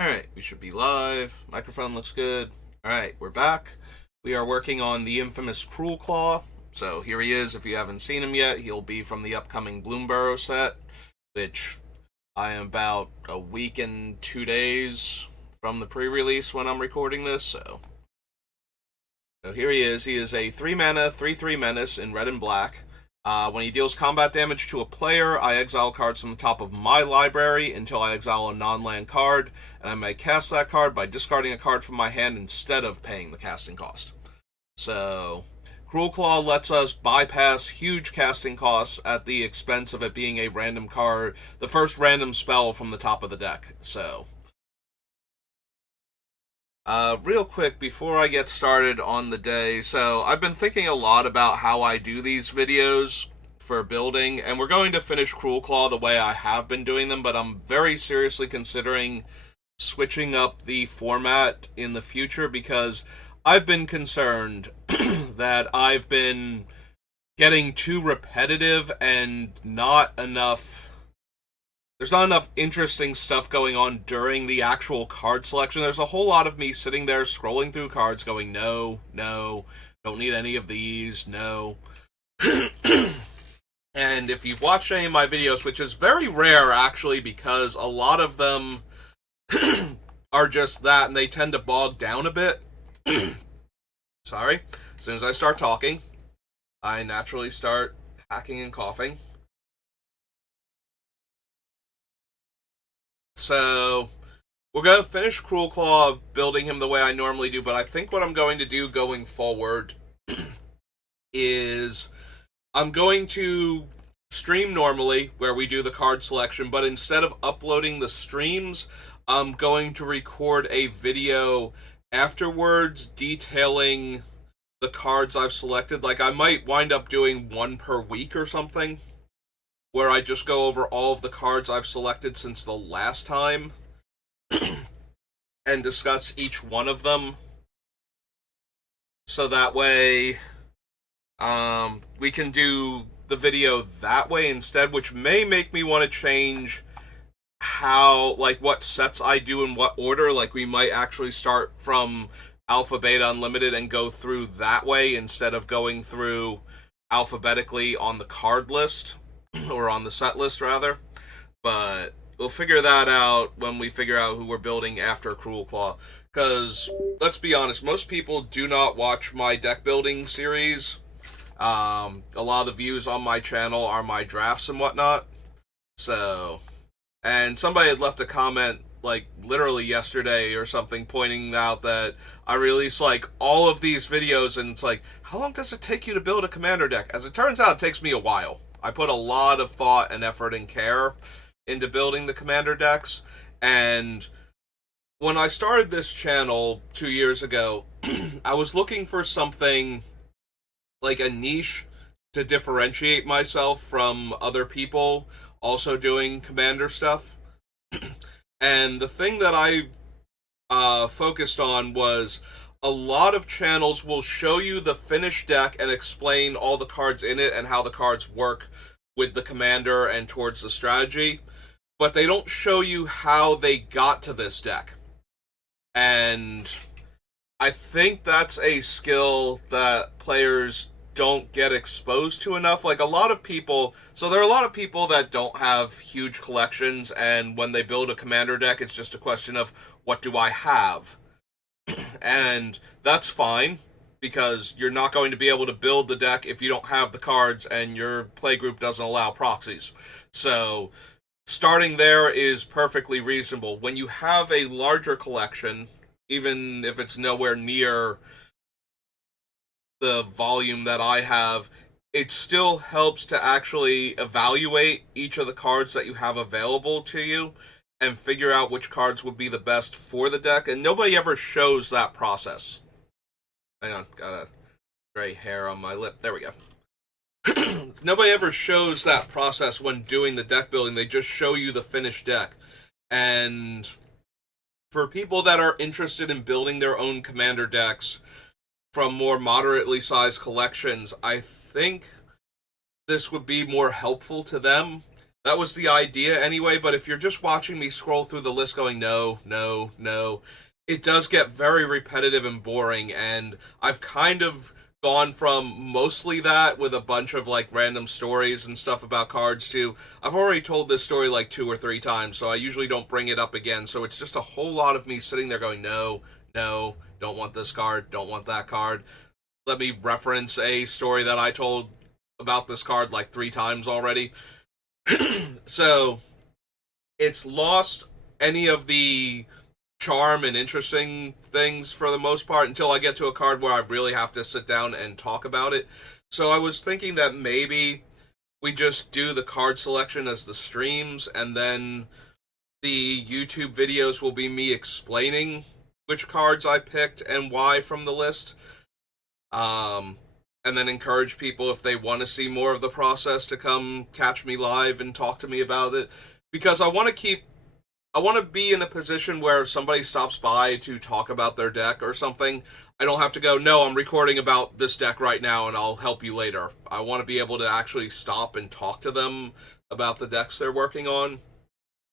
Alright, we should be live. Microphone looks good. Alright, we're back. We are working on the infamous Cruelclaw. So here he is. If you haven't seen him yet, he'll be from the upcoming Bloomborough set, which I am about a week and 2 days from the pre-release when I'm recording this, so here he is. He is a 3-mana, 3/3 menace in red and black. When he deals combat damage to a player, I exile cards from the top of my library until I exile a non-land card, and I may cast that card by discarding a card from my hand instead of paying the casting cost. So, Cruelclaw lets us bypass huge casting costs at the expense of it being a random card, the first random spell from the top of the deck. So, real quick, before I get started on the day, so I've been thinking a lot about how I do these videos for building, and we're going to finish Cruelclaw the way I have been doing them, but I'm very seriously considering switching up the format in the future because I've been concerned that I've been getting too repetitive and there's not enough interesting stuff going on during the actual card selection. There's a whole lot of me sitting there scrolling through cards going, no, no, don't need any of these, no. And if you've watched any of my videos, which is very rare actually because a lot of them are just that and they tend to bog down a bit. Sorry. As soon as I start talking, I naturally start hacking and coughing. So, we're going to finish Cruelclaw building him the way I normally do, but I think what I'm going to do going forward is I'm going to stream normally, where we do the card selection, but instead of uploading the streams, I'm going to record a video afterwards detailing the cards I've selected. Like, I might wind up doing one per week or something, where I just go over all of the cards I've selected since the last time and discuss each one of them. So that way, we can do the video that way instead, which may make me want to change what sets I do in what order. Like, we might actually start from Alpha, Beta, Unlimited and go through that way instead of going through alphabetically on the card list. Or on the set list, rather. But we'll figure that out when we figure out who we're building after Cruelclaw. Because, let's be honest, most people do not watch my deck building series. A lot of the views on my channel are my drafts and whatnot. So, and somebody had left a comment, like, literally yesterday or something, pointing out that I release, like, all of these videos, and it's like, how long does it take you to build a commander deck? As it turns out, it takes me a while. I put a lot of thought and effort and care into building the commander decks, and when I started this channel 2 years ago, I was looking for something like a niche to differentiate myself from other people also doing commander stuff. And the thing that I focused on was a lot of channels will show you the finished deck and explain all the cards in it and how the cards work with the commander and towards the strategy, but they don't show you how they got to this deck. And I think that's a skill that players don't get exposed to enough. Like, a lot of people, so there are a lot of people that don't have huge collections, and when they build a commander deck, it's just a question of, what do I have? And that's fine, because you're not going to be able to build the deck if you don't have the cards and your playgroup doesn't allow proxies. So, starting there is perfectly reasonable. When you have a larger collection, even if it's nowhere near the volume that I have, it still helps to actually evaluate each of the cards that you have available to you and figure out which cards would be the best for the deck, and nobody ever shows that process. Hang on, got a gray hair on my lip. There we go. Nobody ever shows that process when doing the deck building. They just show you the finished deck. And for people that are interested in building their own commander decks from more moderately sized collections, I think this would be more helpful to them That was the idea anyway, but if you're just watching me scroll through the list going, no, no, no, it does get very repetitive and boring, and I've kind of gone from mostly that with a bunch of like random stories and stuff about cards to I've already told this story like 2 or 3 times, so I usually don't bring it up again. So it's just a whole lot of me sitting there going, no, no, don't want this card, don't want that card. Let me reference a story that I told about this card like 3 times already. So it's lost any of the charm and interesting things for the most part until I get to a card where I really have to sit down and talk about it. So I was thinking that maybe we just do the card selection as the streams, and then the YouTube videos will be me explaining which cards I picked and why from the list. Um, and then encourage people if they want to see more of the process to come catch me live and talk to me about it, because I want to be in a position where if somebody stops by to talk about their deck or something, I don't have to go, no, I'm recording about this deck right now and I'll help you later. I want to be able to actually stop and talk to them about the decks they're working on,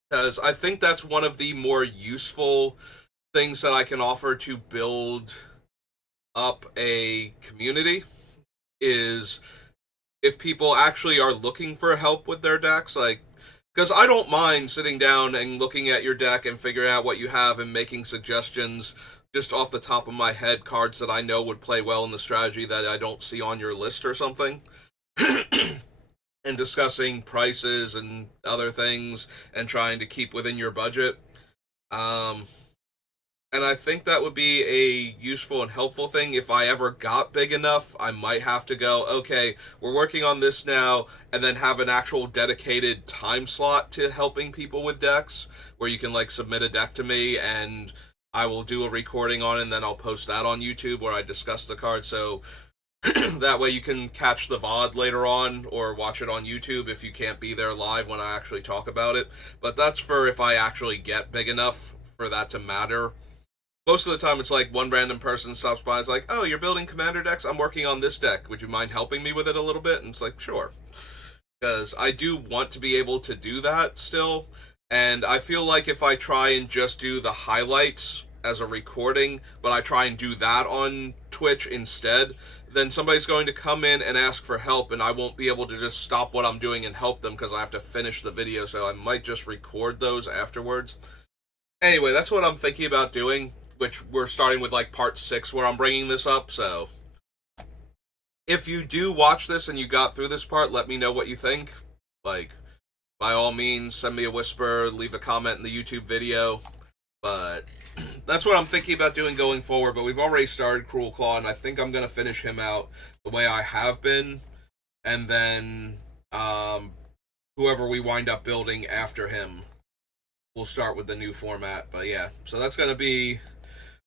because I think that's one of the more useful things that I can offer to build up a community is if people actually are looking for help with their decks, like, because I don't mind sitting down and looking at your deck and figuring out what you have and making suggestions just off the top of my head, cards that I know would play well in the strategy that I don't see on your list or something. And discussing prices and other things and trying to keep within your budget. Um, and I think that would be a useful and helpful thing. If I ever got big enough, I might have to go, okay, we're working on this now, and then have an actual dedicated time slot to helping people with decks, where you can like submit a deck to me and I will do a recording on it, and then I'll post that on YouTube where I discuss the card. So that way you can catch the VOD later on or watch it on YouTube if you can't be there live when I actually talk about it. But that's for if I actually get big enough for that to matter. Most of the time it's like one random person stops by and is like, oh, you're building commander decks? I'm working on this deck. Would you mind helping me with it a little bit? And it's like, sure. Because I do want to be able to do that still. And I feel like if I try and just do the highlights as a recording, but I try and do that on Twitch instead, then somebody's going to come in and ask for help, and I won't be able to just stop what I'm doing and help them because I have to finish the video, so I might just record those afterwards. Anyway, that's what I'm thinking about doing, which we're starting with like part 6 where I'm bringing this up, so if you do watch this and you got through this part, let me know what you think. Like, by all means, send me a whisper, leave a comment in the YouTube video. But that's what I'm thinking about doing going forward. But we've already started Cruelclaw, and I think I'm going to finish him out the way I have been. And then whoever we wind up building after him, we'll start with the new format. But yeah, so that's going to be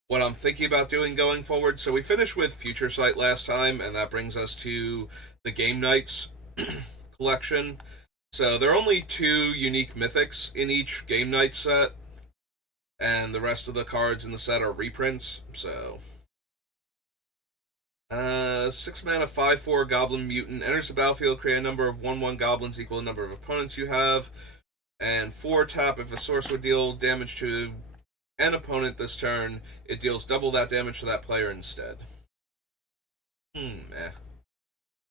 what I'm thinking about doing going forward. So we finished with Future Sight last time, and that brings us to the Game Nights collection. So there are only 2 unique mythics in each Game Night set, and the rest of the cards in the set are reprints. So 6 mana, 5/4 Goblin Mutant enters the battlefield. Create a number of 1/1 goblins equal the number of opponents you have, and 4 tap. If a source would deal damage to an opponent this turn, it deals double that damage to that player instead.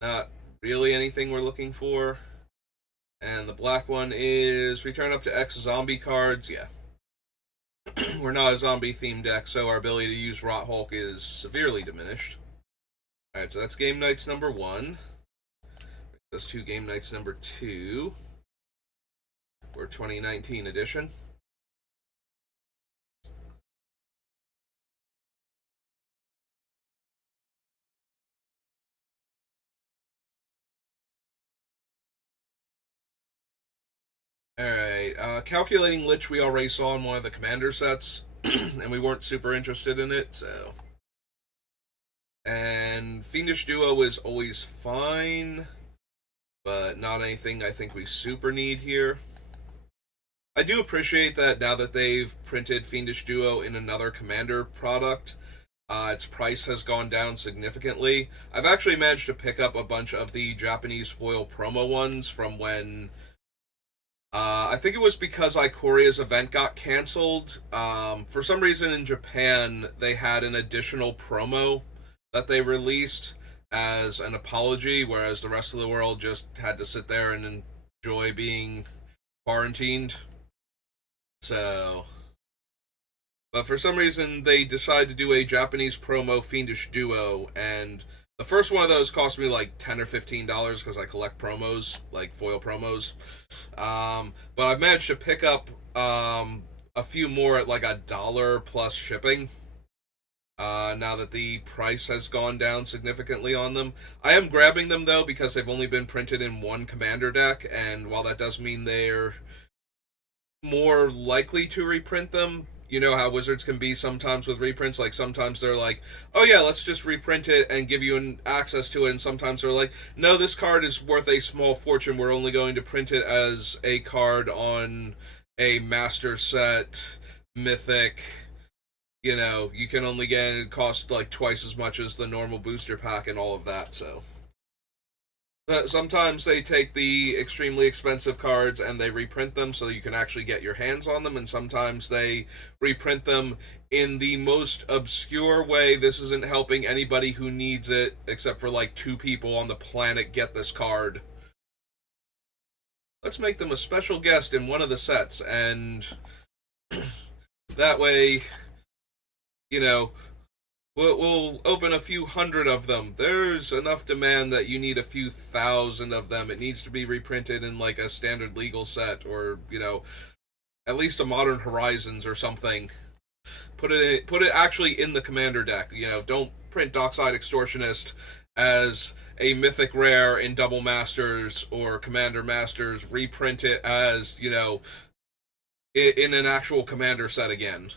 Not really anything we're looking for. And the black one is return up to X zombie cards. Yeah. We're not a zombie themed deck, so our ability to use Rot Hulk is severely diminished. Alright, so that's Game Nights number 1. That's 2 Game Nights number 2 for 2019 edition. Alright, Calculating Lich we already saw in one of the commander sets, and we weren't super interested in it, so. And Fiendish Duo is always fine, but not anything I think we super need here. I do appreciate that now that they've printed Fiendish Duo in another commander product, its price has gone down significantly. I've actually managed to pick up a bunch of the Japanese foil promo ones from when I think it was because Ikoria's event got canceled. For some reason in Japan, they had an additional promo that they released as an apology, whereas the rest of the world just had to sit there and enjoy being quarantined. So, but for some reason, they decided to do a Japanese promo Fiendish Duo, and the first one of those cost me like $10 or $15 because I collect promos, like foil promos. But I've managed to pick up a few more at like $1 plus shipping. Now that the price has gone down significantly on them, I am grabbing them though because they've only been printed in one commander deck, and while that does mean they're more likely to reprint them. You know how Wizards can be sometimes with reprints. Like sometimes they're like, "Oh yeah, let's just reprint it and give you an access to it," and sometimes they're like, "No, this card is worth a small fortune. We're only going to print it as a card on a master set, mythic. You know, you can only get it cost like twice as much as the normal booster pack and all of that." So sometimes they take the extremely expensive cards and they reprint them so you can actually get your hands on them, and sometimes they reprint them in the most obscure way. This isn't helping anybody who needs it, except for like 2 people on the planet get this card. Let's make them a special guest in one of the sets, and that way, you know, we'll open a few hundred of them. There's enough demand that you need a few thousand of them. It needs to be reprinted in like a standard legal set, or at least a Modern Horizons or something. Put it actually in the commander deck. Don't print Dockside Extortionist as a mythic rare in Double Masters or Commander Masters. Reprint it as in an actual commander set again.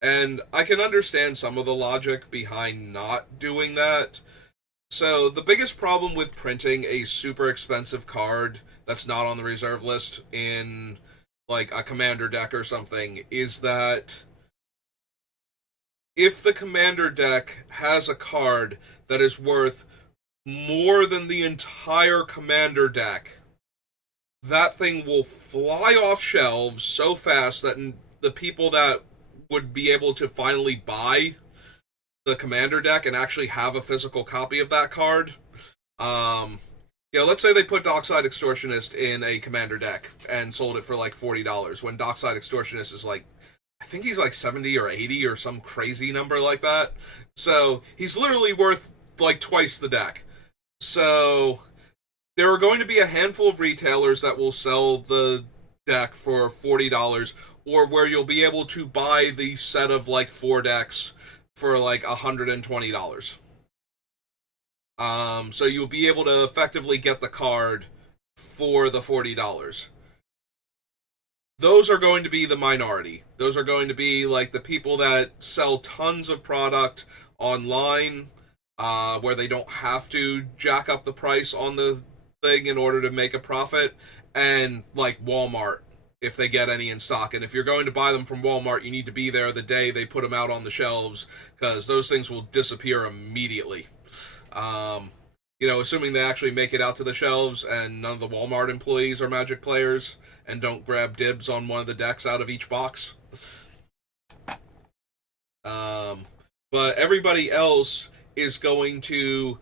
And I can understand some of the logic behind not doing that. So, the biggest problem with printing a super expensive card that's not on the reserve list in, like, a commander deck or something is that if the commander deck has a card that is worth more than the entire commander deck, that thing will fly off shelves so fast that the people that would be able to finally buy the commander deck and actually have a physical copy of that card. Let's say they put Dockside Extortionist in a commander deck and sold it for like $40 when Dockside Extortionist is like, I think he's like 70 or 80 or some crazy number like that. So he's literally worth like twice the deck. So there are going to be a handful of retailers that will sell the deck for $40, or where you'll be able to buy the set of like 4 decks for like $120. So you'll be able to effectively get the card for the $40. Those are going to be the minority. Those are going to be like the people that sell tons of product online, where they don't have to jack up the price on the thing in order to make a profit, and like Walmart, if they get any in stock. And if you're going to buy them from Walmart, you need to be there the day they put them out on the shelves, because those things will disappear immediately. Assuming they actually make it out to the shelves and none of the Walmart employees are Magic players and don't grab dibs on one of the decks out of each box. But everybody else is going to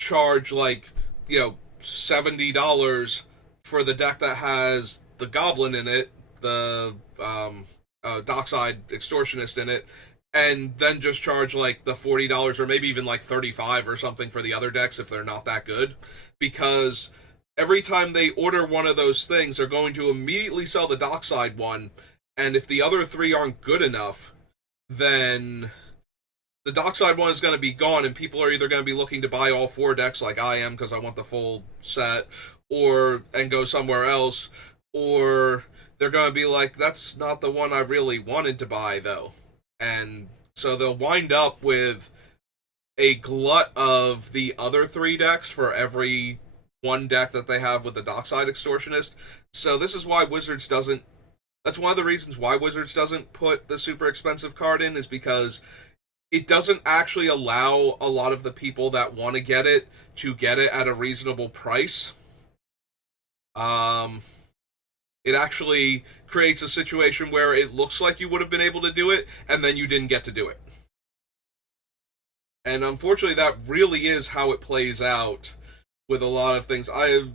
charge like, $70 for the deck that has the Goblin in it, the Dockside Extortionist in it, and then just charge like the $40 or maybe even like $35 or something for the other decks if they're not that good. Because every time they order one of those things, they're going to immediately sell the Dockside one, and if the other 3 aren't good enough, then the Dockside one is going to be gone, and people are either going to be looking to buy all 4 decks like I am because I want the full set, and go somewhere else, or they're going to be like, that's not the one I really wanted to buy though. And so they'll wind up with a glut of the other 3 decks for every one deck that they have with the Dockside Extortionist. So this is why Wizards doesn't. That's one of the reasons why Wizards doesn't put the super expensive card in, is because it doesn't actually allow a lot of the people that want to get it at a reasonable price. It actually creates a situation where it looks like you would have been able to do it, and then you didn't get to do it. And unfortunately, that really is how it plays out with a lot of things. I've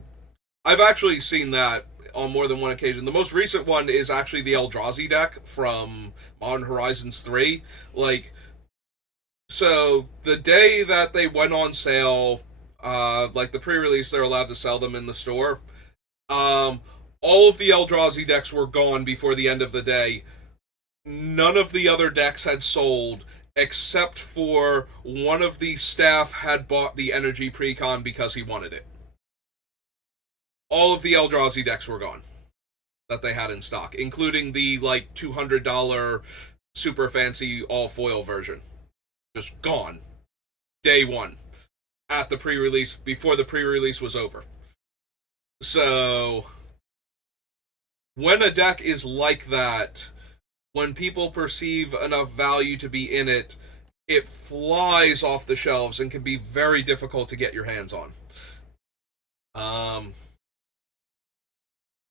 actually seen that on more than one occasion. The most recent one is actually the Eldrazi deck from Modern Horizons 3. Like, so the day that they went on sale, like the pre-release, they're allowed to sell them in the store. Um, all of the Eldrazi decks were gone before the end of the day. None of the other decks had sold, except for one of the staff had bought the energy precon because he wanted it. All of the Eldrazi decks were gone that they had in stock, including the like $200 super fancy all foil version. Just gone. Day one. At the pre-release, before the pre-release was over. So when a deck is like that, when people perceive enough value to be in it, it flies off the shelves and can be very difficult to get your hands on. Um,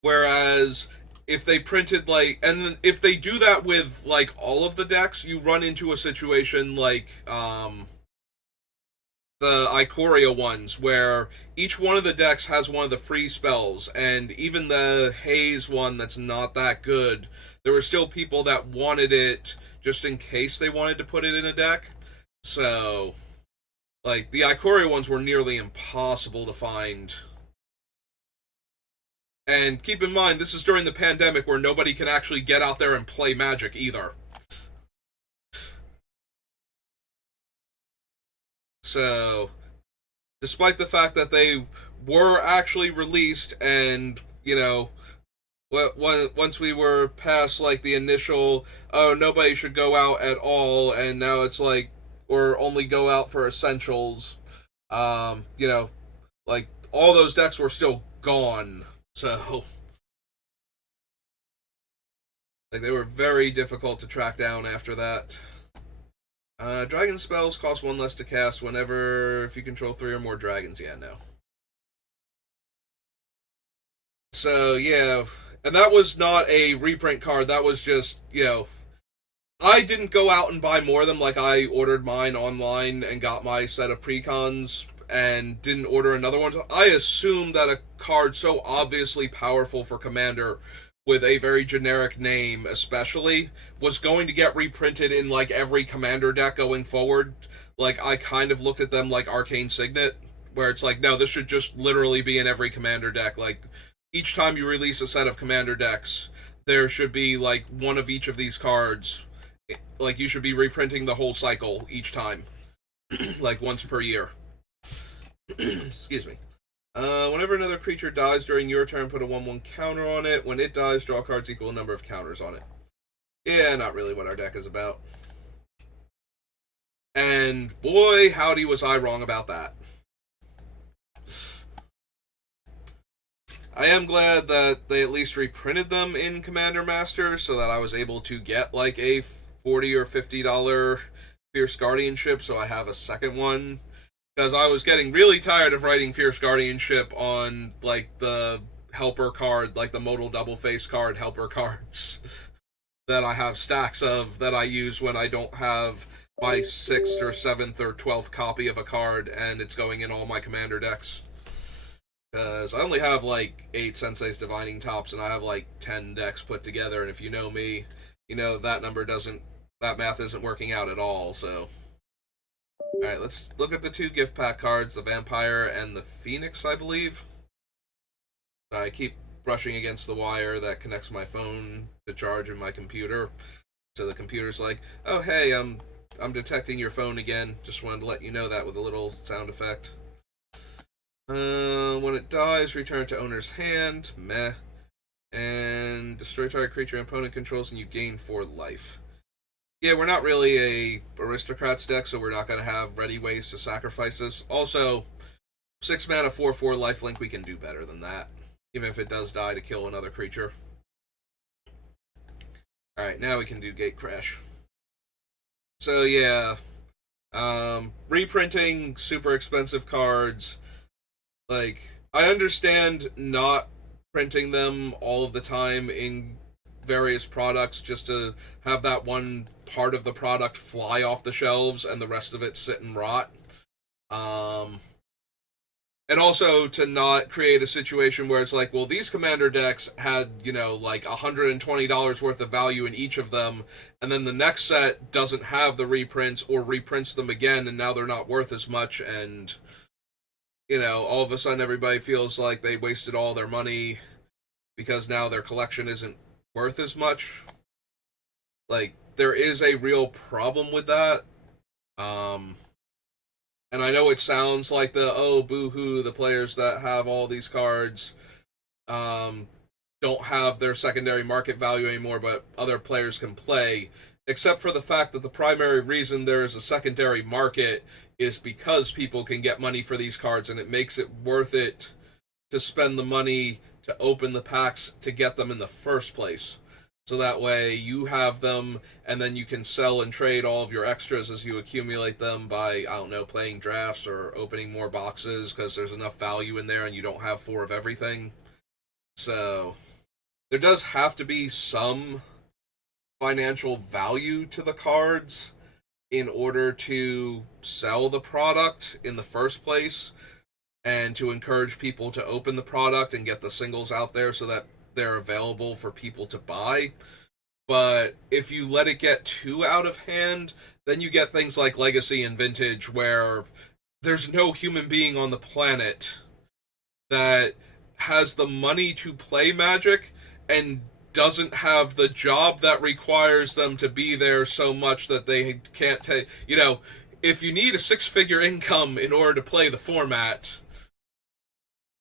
Whereas if they printed like, and if they do that with like all of the decks, you run into a situation like the Ikoria ones, where each one of the decks has one of the free spells, and even the Haze one that's not that good, there were still people that wanted it just in case they wanted to put it in a deck. So, like, the Ikoria ones were nearly impossible to find. And keep in mind, this is during the pandemic where nobody can actually get out there and play Magic either. So, despite the fact that they were actually released, and once we were past like the initial, oh, nobody should go out at all, and now it's like, or only go out for essentials, like all those decks were still gone. So like they were very difficult to track down after that. Dragon spells cost one less to cast whenever if you control 3 or more dragons. Yeah, no. So yeah, and that was not a reprint card. That was just I didn't go out and buy more of them. Like I ordered mine online and got my set of precons and didn't order another one. I assumed that a card so obviously powerful for Commander with a very generic name especially was going to get reprinted in like every Commander deck going forward. Like I kind of looked at them like Arcane Signet, where it's like, no, this should just literally be in every Commander deck. Like each time you release a set of Commander decks, there should be like one of each of these cards. Like you should be reprinting the whole cycle each time, like once per year. Excuse me. Whenever another creature dies during your turn, put a 1/1 counter on it. When it dies, draw cards equal number of counters on it. Yeah, not really what our deck is about. And boy, howdy was I wrong about that. I am glad that they at least reprinted them in Commander Master so that I was able to get like a $40 or $50 Fierce Guardianship, so I have a second one. Because I was getting really tired of writing Fierce Guardianship on like the helper card, like the modal double face card helper cards that I have stacks of that I use when I don't have my 6th or 7th or 12th copy of a card and it's going in all my Commander decks. Because I only have like 8 Sensei's Divining Tops and I have like 10 decks put together, and if you know me, you know that that math isn't working out at all, so. Alright, let's look at the 2 gift pack cards, the Vampire and the Phoenix, I believe. I keep brushing against the wire that connects my phone to charge in my computer. So the computer's like, oh hey, I'm detecting your phone again. Just wanted to let you know that with a little sound effect. When it dies, return to owner's hand. Meh. And destroy target creature and opponent controls and you gain 4 life. Yeah, we're not really a aristocrats deck, so we're not going to have ready ways to sacrifice this. Also, 6 mana, 4/4 lifelink, we can do better than that. Even if it does die to kill another creature. Alright, now we can do Gate Crash. So yeah, reprinting super expensive cards. Like, I understand not printing them all of the time in various products just to have that one part of the product fly off the shelves and the rest of it sit and rot. Um, and also to not create a situation where it's like, well, these commander decks had, like $120 worth of value in each of them, and then the next set doesn't have the reprints or reprints them again, and now they're not worth as much, and, all of a sudden everybody feels like they wasted all their money because now their collection isn't worth as much. Like, there is a real problem with that. Um, and I know it sounds like oh, boo-hoo, the players that have all these cards um, don't have their secondary market value anymore, but other players can play, except for the fact that the primary reason there is a secondary market is because people can get money for these cards, and it makes it worth it to spend the money to open the packs to get them in the first place. So that way you have them, and then you can sell and trade all of your extras as you accumulate them by, I don't know, playing drafts or opening more boxes because there's enough value in there and you don't have 4 of everything. So there does have to be some financial value to the cards in order to sell the product in the first place and to encourage people to open the product and get the singles out there so that they're available for people to buy. But if you let it get too out of hand, then you get things like Legacy and Vintage where there's no human being on the planet that has the money to play Magic and doesn't have the job that requires them to be there so much that they can't take, if you need a 6-figure income in order to play the format,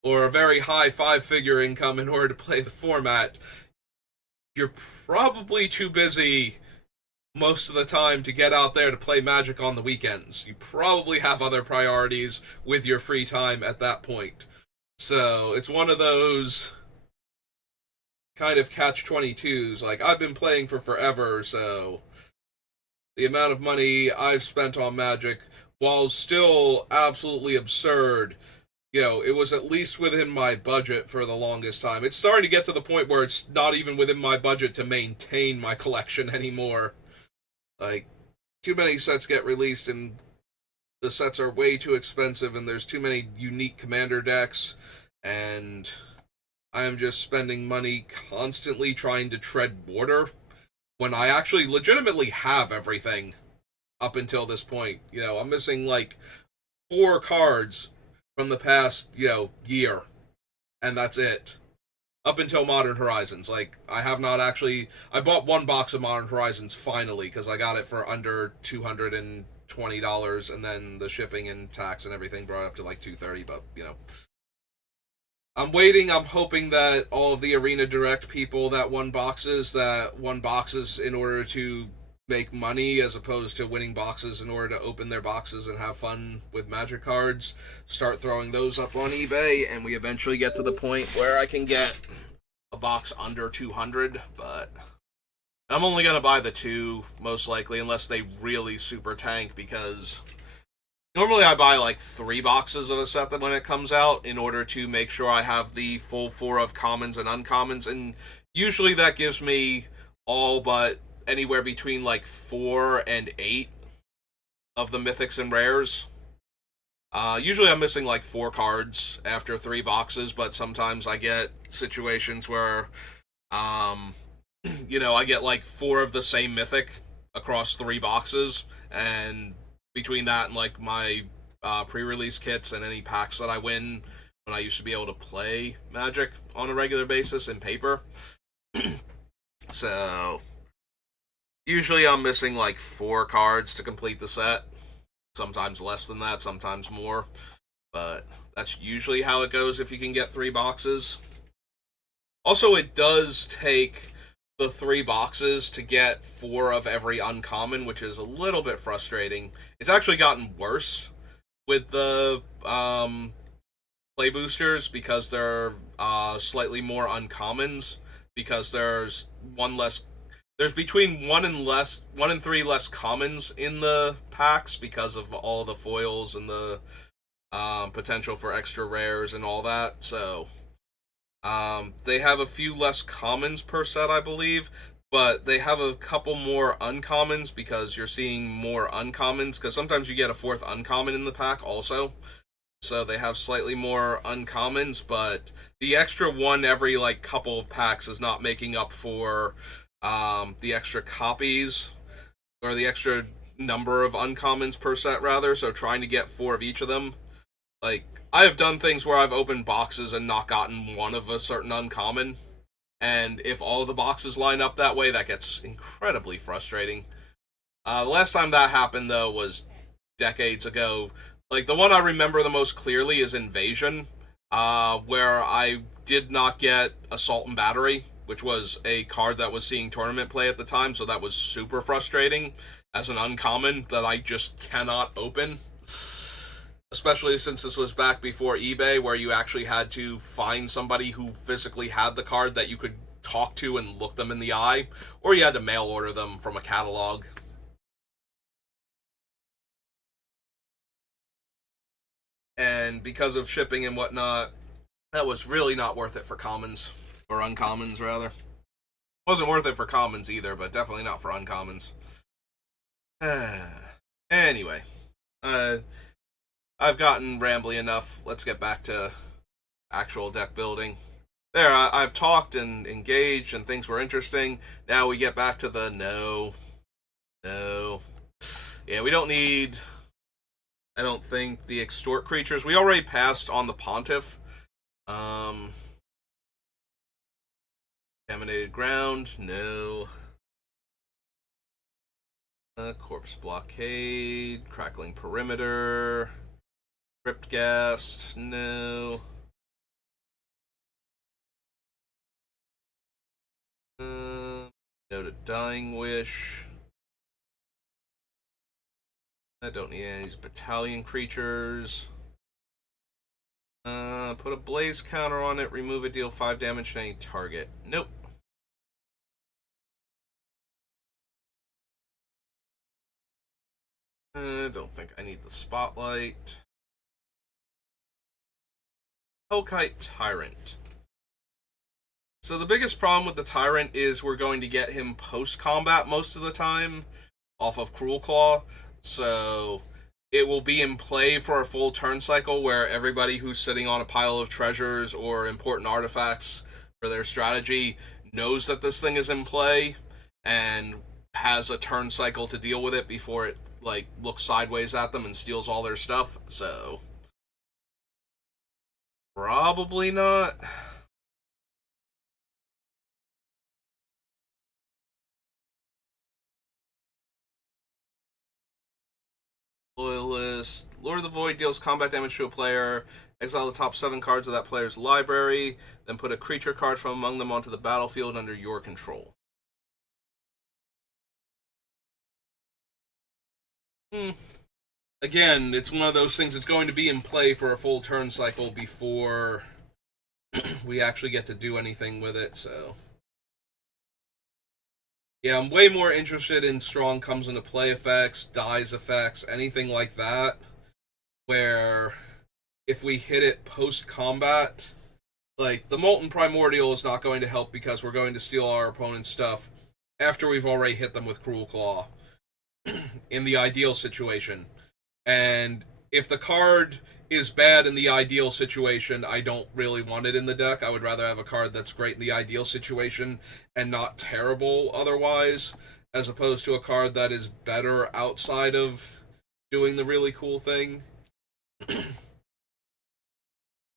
or a very high 5-figure income in order to play the format, you're probably too busy most of the time to get out there to play Magic on the weekends. You probably have other priorities with your free time at that point. So it's one of those kind of catch-22s. Like, I've been playing for forever, so the amount of money I've spent on Magic, while still absolutely absurd, it was at least within my budget for the longest time. It's starting to get to the point where it's not even within my budget to maintain my collection anymore. Like, too many sets get released and the sets are way too expensive and there's too many unique commander decks, and I am just spending money constantly trying to tread water when I actually legitimately have everything up until this point. I'm missing like 4 cards from the past, year, and that's it. Up until Modern Horizons. Like, I have not actually... I bought 1 box of Modern Horizons finally, because I got it for under $220, and then the shipping and tax and everything brought it up to like $230, but, I'm waiting, I'm hoping that all of the Arena Direct people that won boxes in order to make money as opposed to winning boxes in order to open their boxes and have fun with Magic cards, start throwing those up on eBay, and we eventually get to the point where I can get a box under 200, but I'm only going to buy the 2, most likely, unless they really super tank, because normally I buy like 3 boxes of a set that when it comes out in order to make sure I have the full 4 of commons and uncommons, and usually that gives me all but anywhere between like 4 and 8 of the mythics and rares. Usually I'm missing like 4 cards after 3 boxes, but sometimes I get situations where, I get like 4 of the same mythic across 3 boxes, and between that and like my pre-release kits and any packs that I win when I used to be able to play Magic on a regular basis in paper. So usually I'm missing like 4 cards to complete the set. Sometimes less than that, sometimes more. But that's usually how it goes if you can get 3 boxes. Also, it does take the 3 boxes to get 4 of every uncommon, which is a little bit frustrating. It's actually gotten worse with the play boosters because there are slightly more uncommons, because there's between 1 and 3 less commons in the packs because of all the foils and the potential for extra rares and all that. So They have a few less commons per set, I believe, but they have a couple more uncommons because you're seeing more uncommons, because sometimes you get a fourth uncommon in the pack also. So they have slightly more uncommons, but the extra one every like couple of packs is not making up for the extra copies or the extra number of uncommons per set rather. So trying to get four of each of them, like I have done things where I've opened boxes and not gotten one of a certain uncommon, and if all of the boxes line up that way, that gets incredibly frustrating. The last time that happened though was decades ago. Like the one I remember the most clearly is Invasion, where I did not get Assault and Battery, which was a card that was seeing tournament play at the time, so that was super frustrating as an uncommon that I just cannot open. Especially since this was back before eBay, where you actually had to find somebody who physically had the card that you could talk to and look them in the eye, or you had to mail order them from a catalog. And because of shipping and whatnot, that was really not worth it for commons, or uncommons rather. Wasn't worth it for commons either, but definitely not for uncommons. Anyway, I've gotten rambly enough. Let's get back to actual deck building. There, I've talked and engaged, and things were interesting. Now we get back to the no. Yeah, we don't need, I don't think, the extort creatures. We already passed on the Pontiff. Contaminated ground, no. Corpse blockade, crackling perimeter, cryptghast, no. No to dying wish. I don't need any of these battalion creatures. Put a blaze counter on it, remove it, deal 5 damage to any target. Nope. Don't think I need the spotlight. Hellkite Tyrant. So the biggest problem with the Tyrant is we're going to get him post-combat most of the time off of Cruelclaw. So it will be in play for a full turn cycle where everybody who's sitting on a pile of treasures or important artifacts for their strategy knows that this thing is in play and has a turn cycle to deal with it before it like looks sideways at them and steals all their stuff. So probably not. Loyalist. Lord of the Void deals combat damage to a player. Exile the top 7 cards of that player's library. Then put a creature card from among them onto the battlefield under your control. Again, it's one of those things that's going to be in play for a full turn cycle before we actually get to do anything with it, so. Yeah, I'm way more interested in strong comes into play effects, dies effects, anything like that, where if we hit it post-combat, like, the Molten Primordial is not going to help because we're going to steal our opponent's stuff after we've already hit them with Cruelclaw in the ideal situation. And if the card is bad in the ideal situation, I don't really want it in the deck. I would rather have a card that's great in the ideal situation and not terrible otherwise, as opposed to a card that is better outside of doing the really cool thing.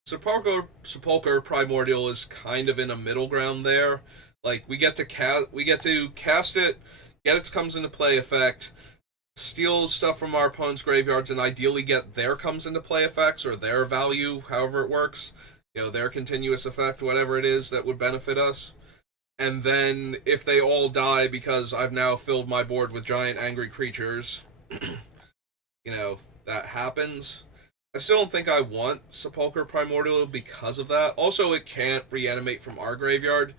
Sepulchre Primordial is kind of in a middle ground there. Like we get to cast it, get its comes into play effect, steal stuff from our opponent's graveyards, and ideally get their comes into play effects or their value, however it works. You know, their continuous effect, whatever it is that would benefit us. And then if they all die because I've now filled my board with giant angry creatures, you know, that happens. I still don't think I want Sepulchre Primordial because of that. Also, it can't reanimate from our graveyard,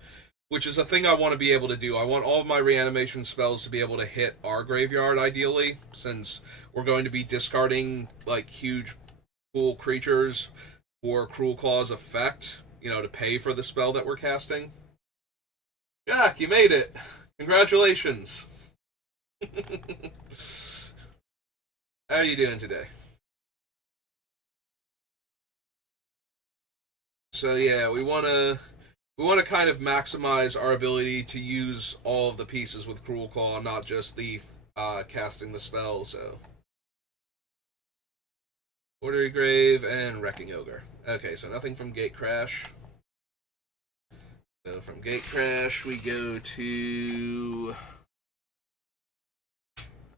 which is a thing I want to be able to do. I want all of my reanimation spells to be able to hit our graveyard, ideally, since we're going to be discarding, like, huge, cool creatures for Cruelclaw's effect. to pay for the spell that we're casting. Jack, you made it. Congratulations. How are you doing today? So yeah, we want to kind of maximize our ability to use all of the pieces with Cruelclaw, not just the casting the spell. So Ordery Grave and Wrecking Ogre. Okay, so nothing from Gate Crash. So from Gate Crash, we go to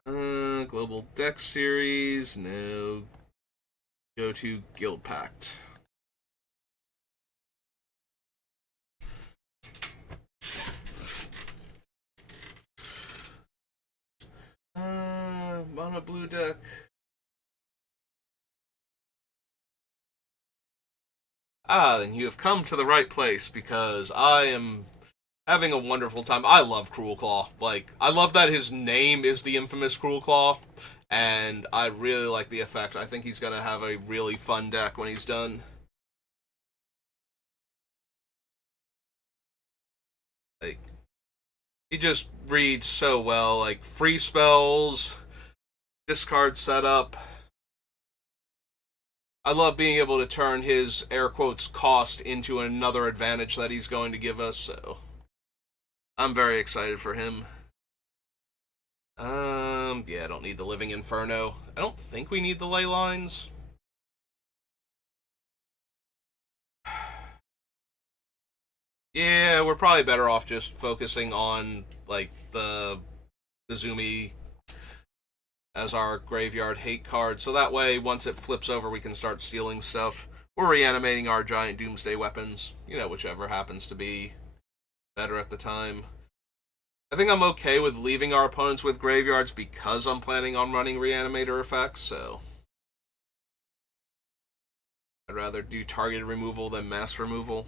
Global Deck Series. No, go to Guild Pact. Mono blue deck. Then you have come to the right place because I am having a wonderful time. I love Cruelclaw. Like, I love that his name is the infamous Cruelclaw, and I really like the effect. I think he's gonna have a really fun deck when he's done. Like, he just reads so well. Like, free spells, discard setup. I love being able to turn his air quotes cost into another advantage that he's going to give us, so I'm very excited for him. Yeah, I don't need the Living Inferno. I don't think we need the ley lines. Yeah, we're probably better off just focusing on, like, the Izumi as our graveyard hate card, so that way, once it flips over, we can start stealing stuff. We're reanimating our giant doomsday weapons, whichever happens to be better at the time. I think I'm okay with leaving our opponents with graveyards because I'm planning on running reanimator effects, so I'd rather do targeted removal than mass removal.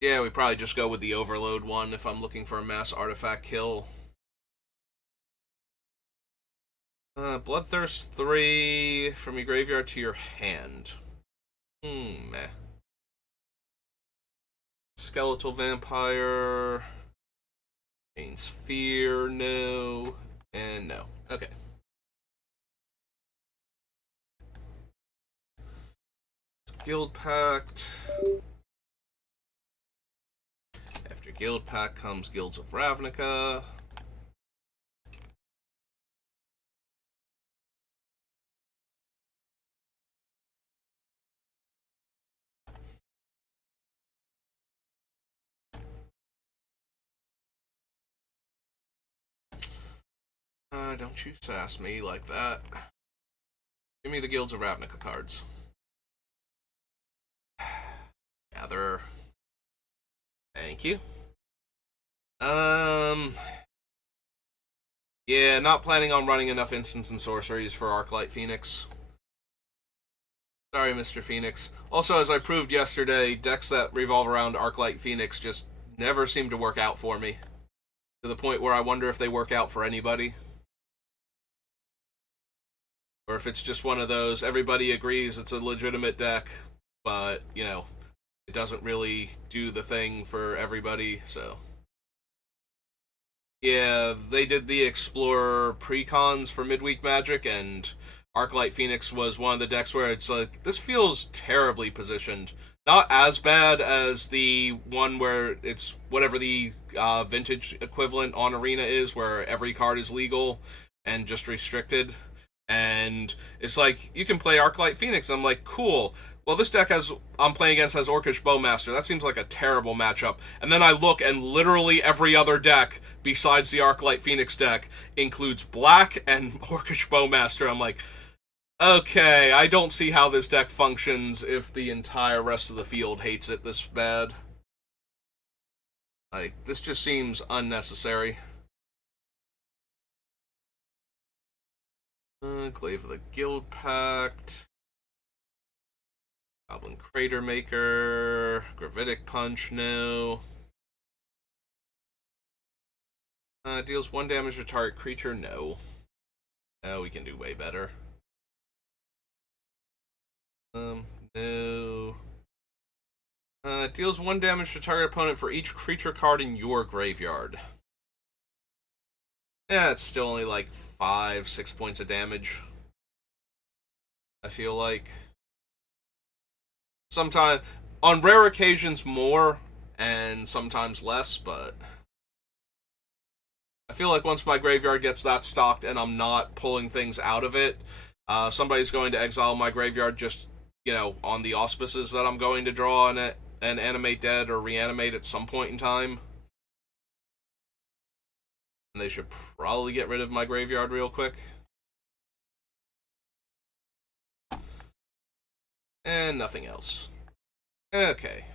Yeah, we probably just go with the overload one if I'm looking for a mass artifact kill. Bloodthirst 3 from your graveyard to your hand. Meh. Skeletal Vampire. Gains Fear, no. And no. Okay. Guild Pact. After Guild Pact comes Guilds of Ravnica. Don't you sass me like that. Give me the Guilds of Ravnica cards. Gather. Thank you. Yeah, not planning on running enough instants and sorceries for Arclight Phoenix. Sorry, Mr. Phoenix. Also, as I proved yesterday, decks that revolve around Arclight Phoenix just never seem to work out for me. To the point where I wonder if they work out for anybody. Or if it's just one of those, everybody agrees it's a legitimate deck, but, it doesn't really do the thing for everybody, so. Yeah, they did the Explorer precons for Midweek Magic, and Arclight Phoenix was one of the decks where it's like, this feels terribly positioned. Not as bad as the one where it's whatever the vintage equivalent on Arena is, where every card is legal and just restricted. And it's like, you can play Arclight Phoenix. I'm like, cool. Well, this deck I'm playing against has Orcish Bowmaster. That seems like a terrible matchup. And then I look, and literally every other deck besides the Arclight Phoenix deck includes black and Orcish Bowmaster. I'm like, okay, I don't see how this deck functions if the entire rest of the field hates it this bad. Like, this just seems unnecessary. Glaive of the Guild Pact. Goblin Crater Maker. Gravitic Punch, no. Deals 1 damage to target creature, no. Oh, we can do way better. No. Deals 1 damage to target opponent for each creature card in your graveyard. Yeah, it's still only like 5-6 points of damage. I feel like. Sometimes, on rare occasions, more, and sometimes less, but I feel like once my graveyard gets that stocked and I'm not pulling things out of it, somebody's going to exile my graveyard just, on the auspices that I'm going to draw and animate dead or reanimate at some point in time. And they should probably get rid of my graveyard real quick. And nothing else. Okay.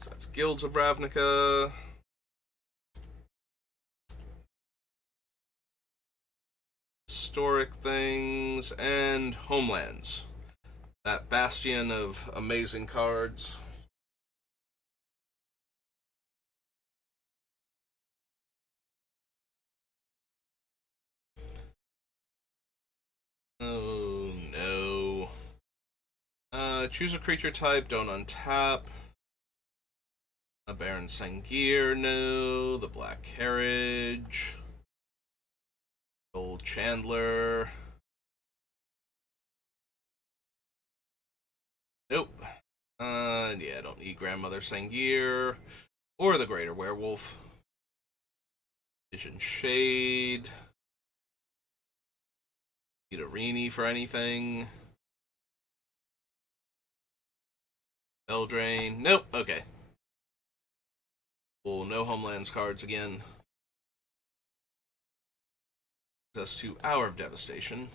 So that's Guilds of Ravnica. Historic things, and Homelands. That bastion of amazing cards. Oh, no. Choose a creature type, don't untap. A Baron Sangir, no. The Black Carriage. Old Chandler. Nope. Yeah, I don't need Grandmother Sangir. Or the Greater Werewolf. Vision Shade. Need Arini for anything. Eldraine. Nope. Okay. Well, no Homelands cards again. Us to Hour of Devastation.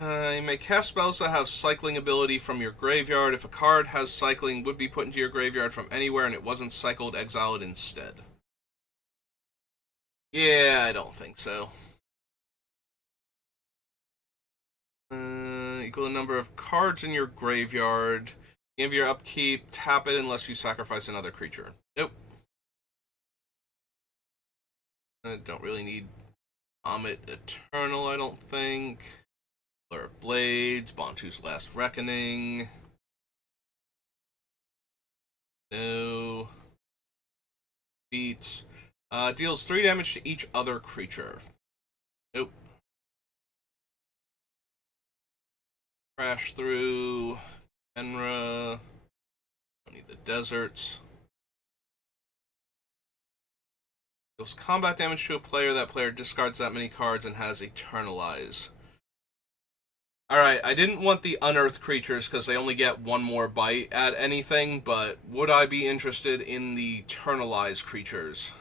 You may cast spells that have cycling ability from your graveyard. If a card has cycling, would be put into your graveyard from anywhere and it wasn't cycled, exile it instead. Yeah, I don't think so. Equal the number of cards in your graveyard. Give your upkeep, tap it unless you sacrifice another creature. Nope. I don't really need Amit Eternal, I don't think. Blur of Blades, Bantu's Last Reckoning. No. Beats. Deals 3 damage to each other creature. Nope. Crash through. Enra. Don't need the deserts. Deals combat damage to a player. That player discards that many cards and has Eternalize. Alright, I didn't want the unearthed creatures because they only get 1 more bite at anything, but would I be interested in the Eternalized creatures?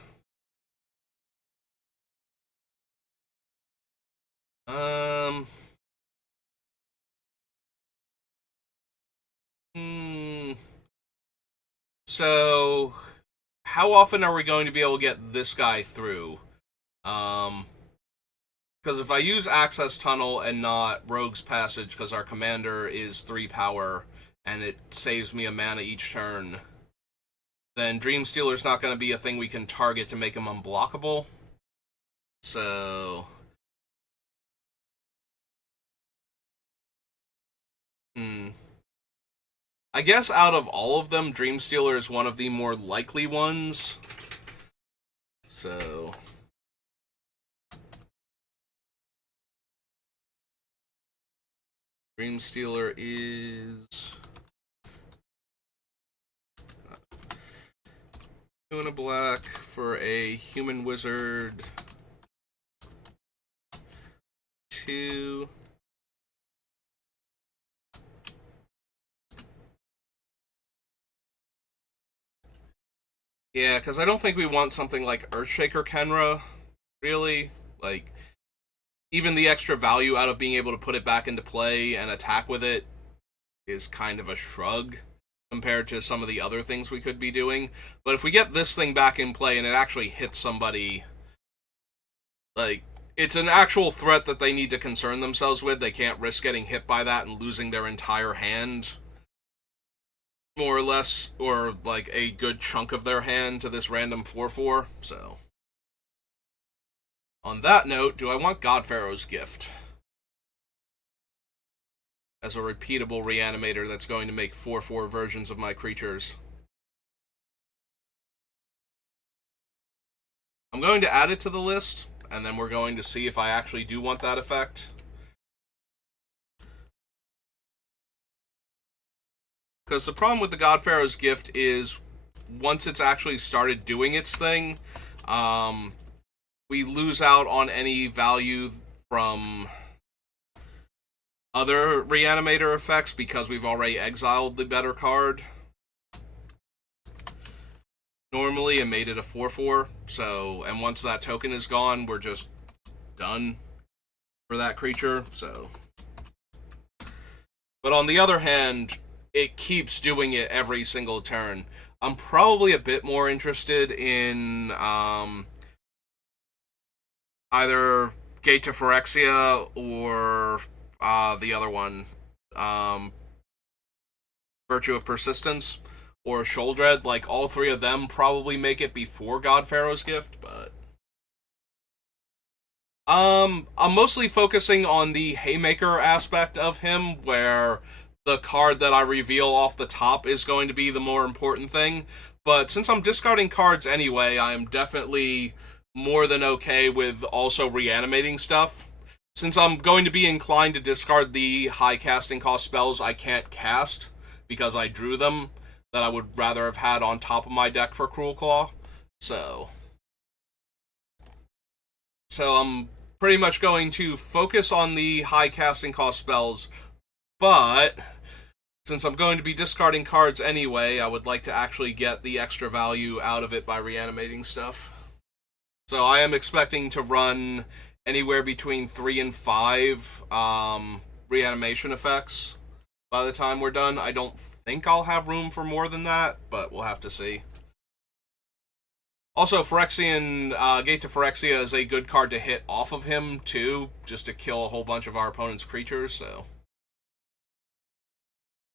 So, how often are we going to be able to get this guy through? Because if I use Access Tunnel and not Rogue's Passage, because our commander is 3 power, and it saves me a mana each turn, then Dreamstealer's not going to be a thing we can target to make him unblockable. So... I guess out of all of them, Dreamstealer is one of the more likely ones. So... Dreamstealer is... 2 and a black for a human wizard. 2... Yeah, because I don't think we want something like Earthshaker Kenra, really. Like, even the extra value out of being able to put it back into play and attack with it is kind of a shrug compared to some of the other things we could be doing. But if we get this thing back in play and it actually hits somebody, like, it's an actual threat that they need to concern themselves with. They can't risk getting hit by that and losing their entire hand, more or less, or like a good chunk of their hand to this random 4/4. So, on that note, do I want God Pharaoh's Gift as a repeatable reanimator that's going to make 4/4 versions of my creatures? I'm going to add it to the list, and then we're going to see if I actually do want that effect. Because the problem with the God Pharaoh's Gift is, once it's actually started doing its thing, we lose out on any value from other reanimator effects because we've already exiled the better card normally and made it a 4/4. So, and once that token is gone, we're just done for that creature. So, but on the other hand, it keeps doing it every single turn. I'm probably a bit more interested in either Gate to Phyrexia or the other one, Virtue of Persistence or Sholdred. Like, all three of them probably make it before God Pharaoh's Gift, but I'm mostly focusing on the Haymaker aspect of him, where the card that I reveal off the top is going to be the more important thing. But since I'm discarding cards anyway, I am definitely more than okay with also reanimating stuff. Since I'm going to be inclined to discard the high casting cost spells I can't cast because I drew them, that I would rather have had on top of my deck for Cruelclaw. So I'm pretty much going to focus on the high casting cost spells, but since I'm going to be discarding cards anyway, I would like to actually get the extra value out of it by reanimating stuff. So I am expecting to run anywhere between 3 and 5 reanimation effects by the time we're done. I don't think I'll have room for more than that, but we'll have to see. Also, Phyrexian Gate to Phyrexia is a good card to hit off of him, too, just to kill a whole bunch of our opponent's creatures, so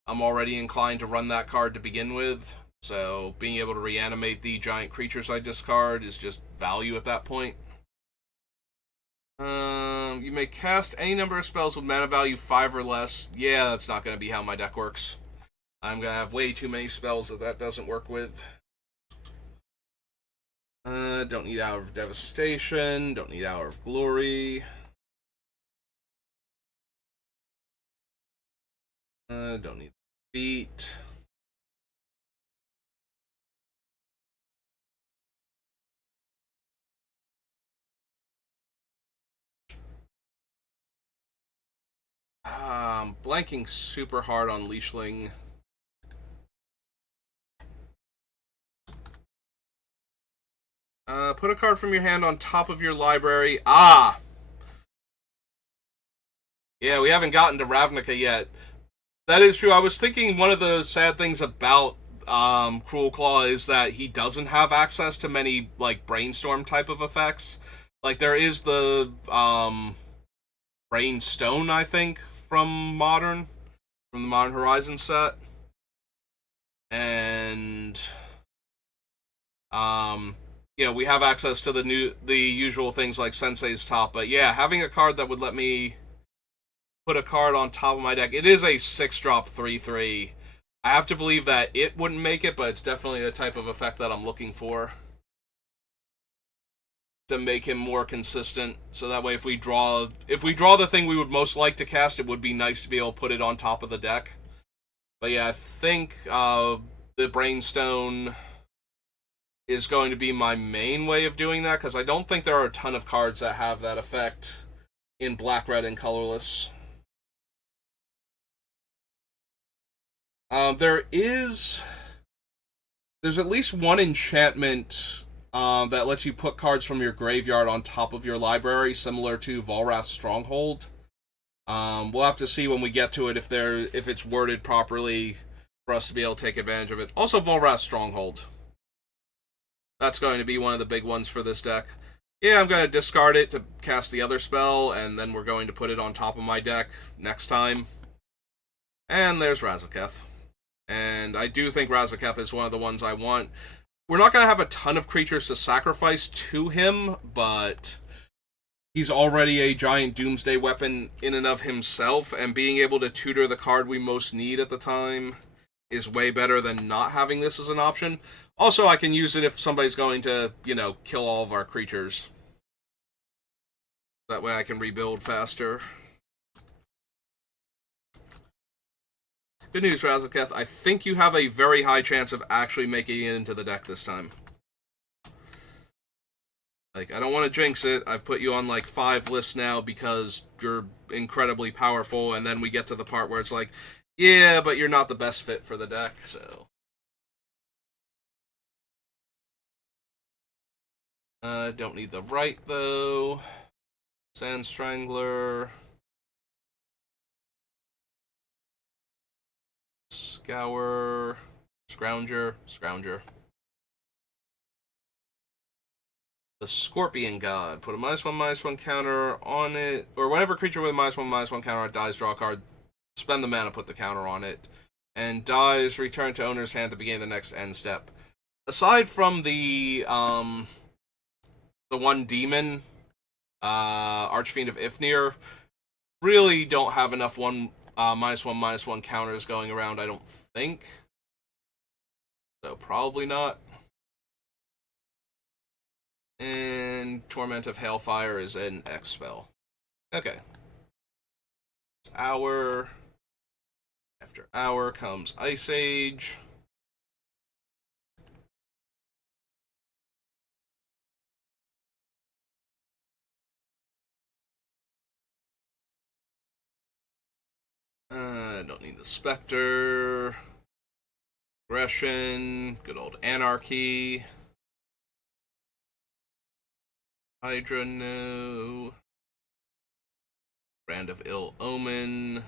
I'm already inclined to run that card to begin with. So being able to reanimate the giant creatures I discard is just value at that point. You may cast any number of spells with mana value 5 or less. Yeah, that's not going to be how my deck works. I'm going to have way too many spells that doesn't work with. Don't need Hour of Devastation. Don't need Hour of Glory. Don't need Beat. I'm blanking super hard on Leashling. Put a card from your hand on top of your library. Ah! Yeah, we haven't gotten to Ravnica yet. That is true. I was thinking one of the sad things about Cruelclaw is that he doesn't have access to many, like, Brainstorm type of effects. Like, there is the Brainstone, I think, from the Modern Horizon set. And we have access to the usual things like Sensei's Top, but yeah, having a card that would let me put a card on top of my deck. It is a 6-drop 3/3. I have to believe that it wouldn't make it, but it's definitely the type of effect that I'm looking for to make him more consistent. So that way, if we draw the thing we would most like to cast, it would be nice to be able to put it on top of the deck. But yeah, I think the Brainstone is going to be my main way of doing that, because I don't think there are a ton of cards that have that effect in black, red, and colorless. There's at least one enchantment that lets you put cards from your graveyard on top of your library, similar to Volrath's Stronghold. We'll have to see when we get to it if it's worded properly for us to be able to take advantage of it. Also, Volrath's Stronghold. That's going to be one of the big ones for this deck. Yeah, I'm going to discard it to cast the other spell, and then we're going to put it on top of my deck next time. And there's Razaketh. And I do think Razaketh is one of the ones I want. We're not going to have a ton of creatures to sacrifice to him, but he's already a giant doomsday weapon in and of himself, and being able to tutor the card we most need at the time is way better than not having this as an option. Also, I can use it if somebody's going to, kill all of our creatures. That way I can rebuild faster. Good news, Razaketh. I think you have a very high chance of actually making it into the deck this time. Like, I don't want to jinx it. I've put you on, 5 lists now because you're incredibly powerful, and then we get to the part where it's like, yeah, but you're not the best fit for the deck, so... Don't need the right, though. Sand Strangler. Scour. Scrounger. The Scorpion God. Put a -1/-1 counter on it. Or whenever creature with a -1/-1 counter dies, draw a card. Spend the mana, put the counter on it. And dies, return to owner's hand at the beginning of the next end step. Aside from the one demon, Archfiend of Ifnir, really don't have enough -1/-1 counters going around, I don't think. So probably not. And Torment of Hailfire is an X spell. Okay. It's hour. After hour comes Ice Age. Don't need the Spectre. Aggression. Good old Anarchy. Hydra, no. Brand of Ill Omen.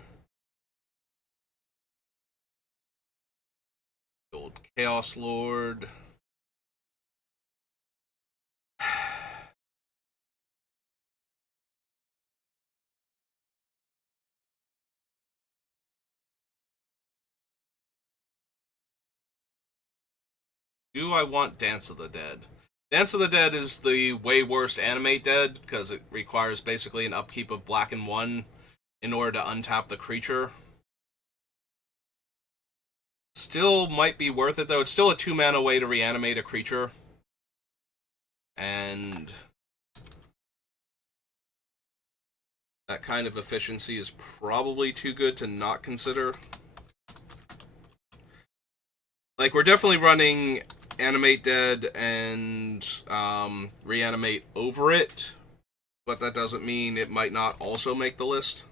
Old Chaos Lord. Do I want Dance of the Dead? Dance of the Dead is the way worst Animate Dead, because it requires basically an upkeep of black and 1 in order to untap the creature. Still might be worth it, though. It's still a 2-mana way to reanimate a creature. And that kind of efficiency is probably too good to not consider. Like, we're definitely running Animate Dead and Reanimate over it, but that doesn't mean it might not also make the list.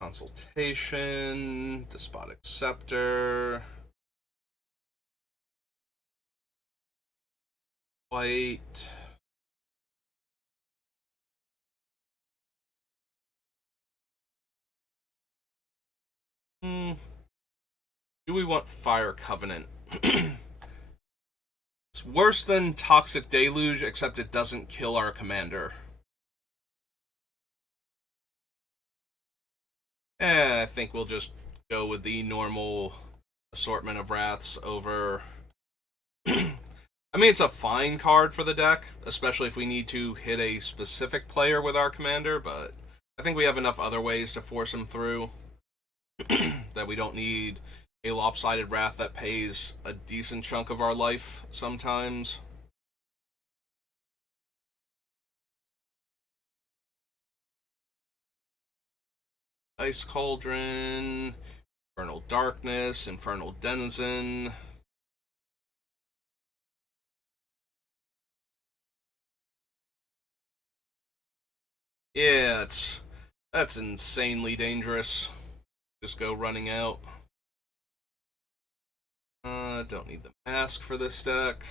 Consultation, Despotic Scepter, White. Do we want Fire Covenant? It's worse than Toxic Deluge, except it doesn't kill our commander. I think we'll just go with the normal assortment of Wraths over... I mean, it's a fine card for the deck, especially if we need to hit a specific player with our commander, but I think we have enough other ways to force him through that we don't need a lopsided Wrath that pays a decent chunk of our life sometimes. Ice Cauldron, Infernal Darkness, Infernal Denizen. Yeah, that's insanely dangerous. Just go running out. Don't need the mask for this deck.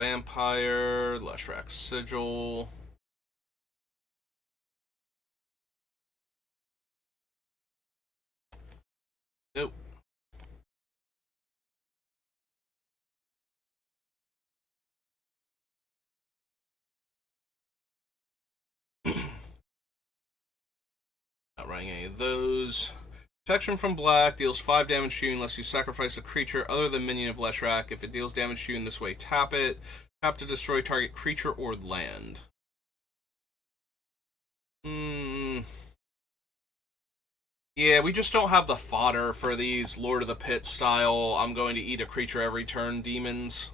Vampire, Leshrac Sigil. Nope. Not running any of those. Protection from black deals 5 damage to you unless you sacrifice a creature other than minion of Leshrac. If it deals damage to you in this way, tap it. Tap to destroy target creature or land. Yeah, we just don't have the fodder for these Lord of the Pit style, I'm going to eat a creature every turn demons.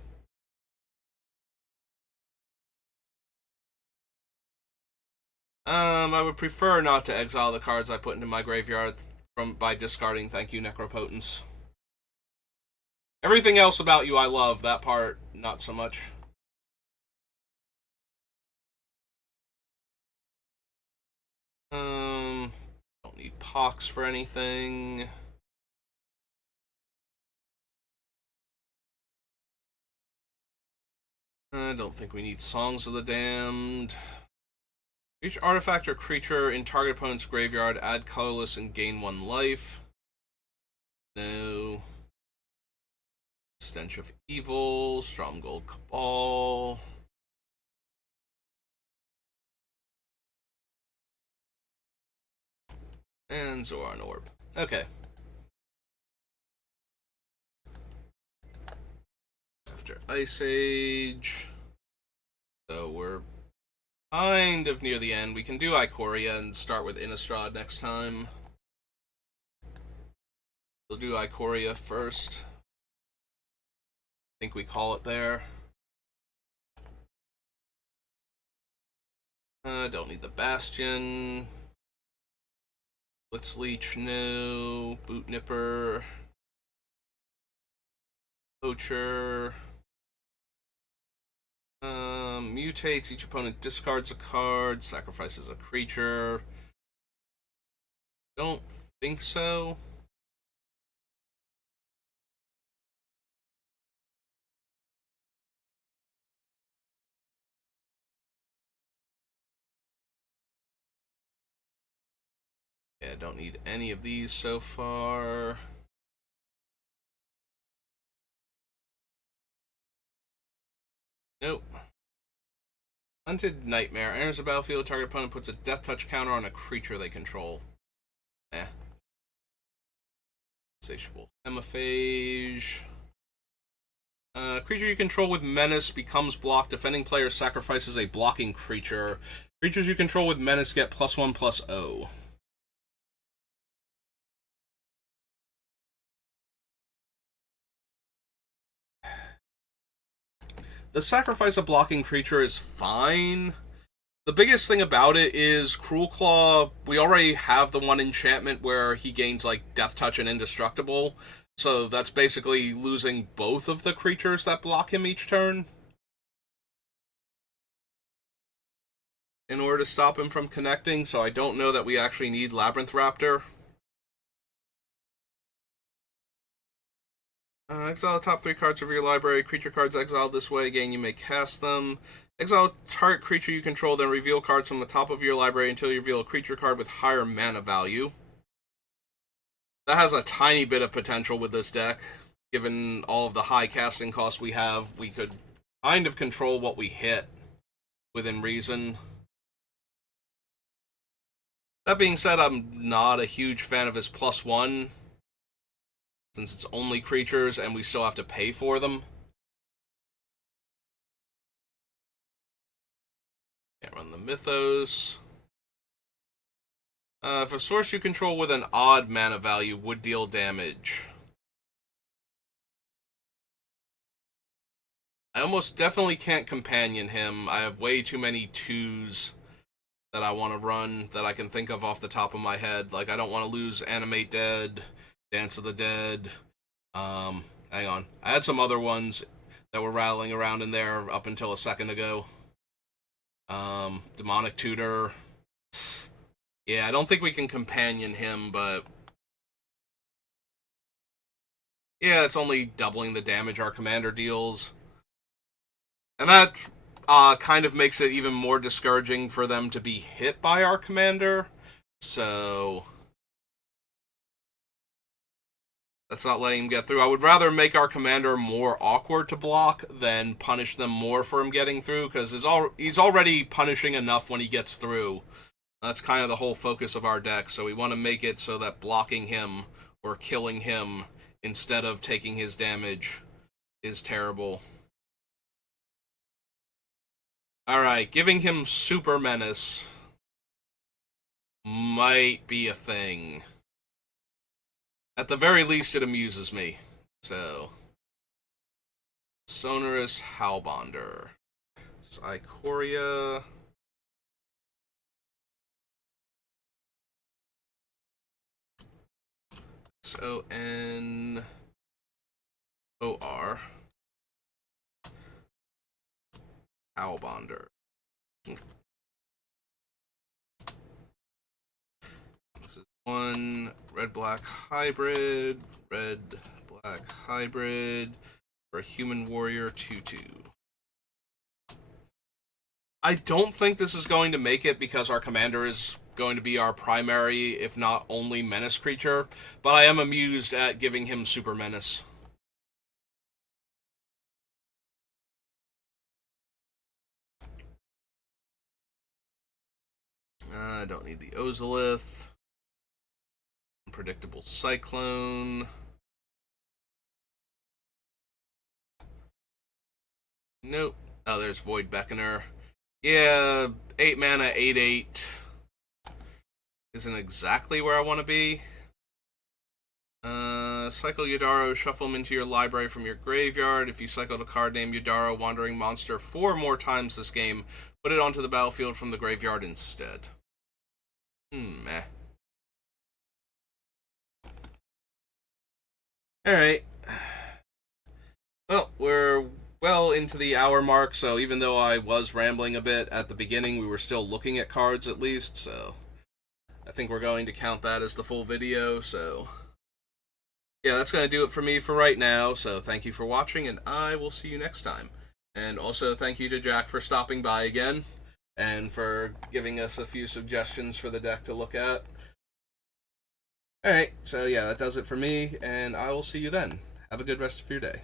I would prefer not to exile the cards I put into my graveyard by discarding. Thank you, Necropotence. Everything else about you I love. That part, not so much. Don't need Pox for anything. I don't think we need Songs of the Damned. Each artifact or creature in target opponent's graveyard, add colorless and gain 1 life. No. Stench of Evil, Stromgold Cabal. And Zoran Orb. Okay. After Ice Age. So we're kind of near the end. We can do Ikoria and start with Innistrad next time. We'll do Ikoria first. I think we call it there. Don't need the Bastion. Blitzleech, no. Boot Nipper. Poacher. Mutates. Each opponent discards a card, sacrifices a creature. Don't think so. Yeah, don't need any of these so far. Nope. Hunted Nightmare. Enters the battlefield, target opponent puts a death touch counter on a creature they control. Eh. Insatiable Hemaphage. Creature you control with Menace becomes blocked. Defending player sacrifices a blocking creature. Creatures you control with Menace get +1/+0. The sacrifice a blocking creature is fine. The biggest thing about it is Cruelclaw, we already have the one enchantment where he gains, like, Death Touch and Indestructible, so that's basically losing both of the creatures that block him each turn in order to stop him from connecting, so I don't know that we actually need Labyrinth Raptor. Exile the top 3 cards of your library. Creature cards exiled this way. Again, you may cast them. Exile target creature you control, then reveal cards from the top of your library until you reveal a creature card with higher mana value. That has a tiny bit of potential with this deck. Given all of the high casting costs we have, we could kind of control what we hit within reason. That being said, I'm not a huge fan of his +1, since it's only creatures and we still have to pay for them. Can't run the Mythos. If a source you control with an odd mana value would deal damage. I almost definitely can't companion him. I have way too many 2s that I want to run that I can think of off the top of my head. Like, I don't want to lose Animate Dead, Dance of the Dead. Hang on. I had some other ones that were rattling around in there up until a second ago. Demonic Tutor. Yeah, I don't think we can companion him, but yeah, it's only doubling the damage our commander deals. And that kind of makes it even more discouraging for them to be hit by our commander. So That's not letting him get through. I would rather make our commander more awkward to block than punish them more for him getting through, because he's already punishing enough when he gets through. That's kind of the whole focus of our deck, so we want to make it so that blocking him or killing him instead of taking his damage is terrible. Alright, giving him Super Menace might be a thing. At the very least, it amuses me. So, Sonorous Howlbonder. Ikoria. Sonor. Howlbonder. This is one red-black hybrid. Red-black hybrid for a human warrior 2/2. I don't think this is going to make it because our commander is going to be our primary, if not only, menace creature, but I am amused at giving him Super Menace. I don't need the Ozolith. Unpredictable Cyclone. Nope. Oh, there's Void Beckoner. Yeah, 8 mana, 8/8. Isn't exactly where I want to be. Cycle Yadaro, shuffle them into your library from your graveyard. If you cycled a card named Yadaro Wandering Monster 4 more times this game, put it onto the battlefield from the graveyard instead. Meh. Alright. Well, we're well into the hour mark, so even though I was rambling a bit at the beginning, we were still looking at cards at least, so I think we're going to count that as the full video, so yeah, that's going to do it for me for right now, so thank you for watching, and I will see you next time. And also thank you to Jack for stopping by again, and for giving us a few suggestions for the deck to look at. Alright, so yeah, that does it for me, and I will see you then. Have a good rest of your day.